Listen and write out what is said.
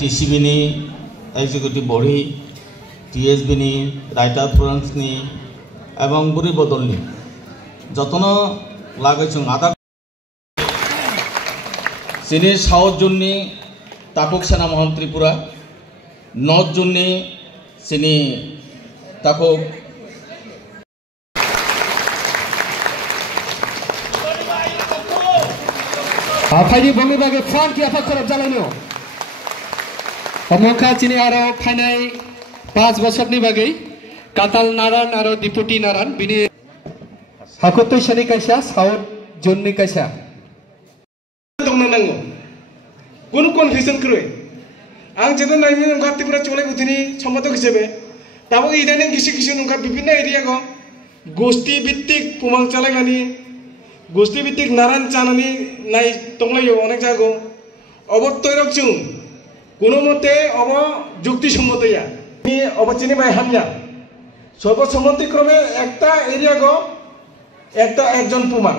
TCB ni executive body TSB ni writer forums ni এবং বুড়ি বদল নি যতন লাগাইছুন আদা সিনি সাউথ জোননি তাপক সেনা মহান ত্রিপুরা নর্থ জোননি সিনি তাপক फाइनि बंगनि बागे फान कि आफा खराब जालायनो हमखा चिनि आरो फाइनाय 5 बोसोरनि बागे काताल नारायण आरो डिपुटी नारायण बिनि हाखोतै सनि कायसा साउथ जोननि कायसा दंना नांगौ कोन कनफिउजन क्रय आं जेबो नायनि नंगा त्रिपुरा चले गुदिनि सम्पादक हिसाबै दाबो इदाने गिसि गिसि नंगा विभिन्न एरिया गो गोष्ठी भित्तिक पुमां चालायगानि गोष्ठी भित्तिक नारायण चानानि नाय तंलायो अनेक जागो अबतयरक जों कोनो मते अब যুক্তি সম্মতया नि अबचिनि बाय हामया सर्वसम्मतिक्रमे एकटा एरिया गो एकटा एकजन पुमा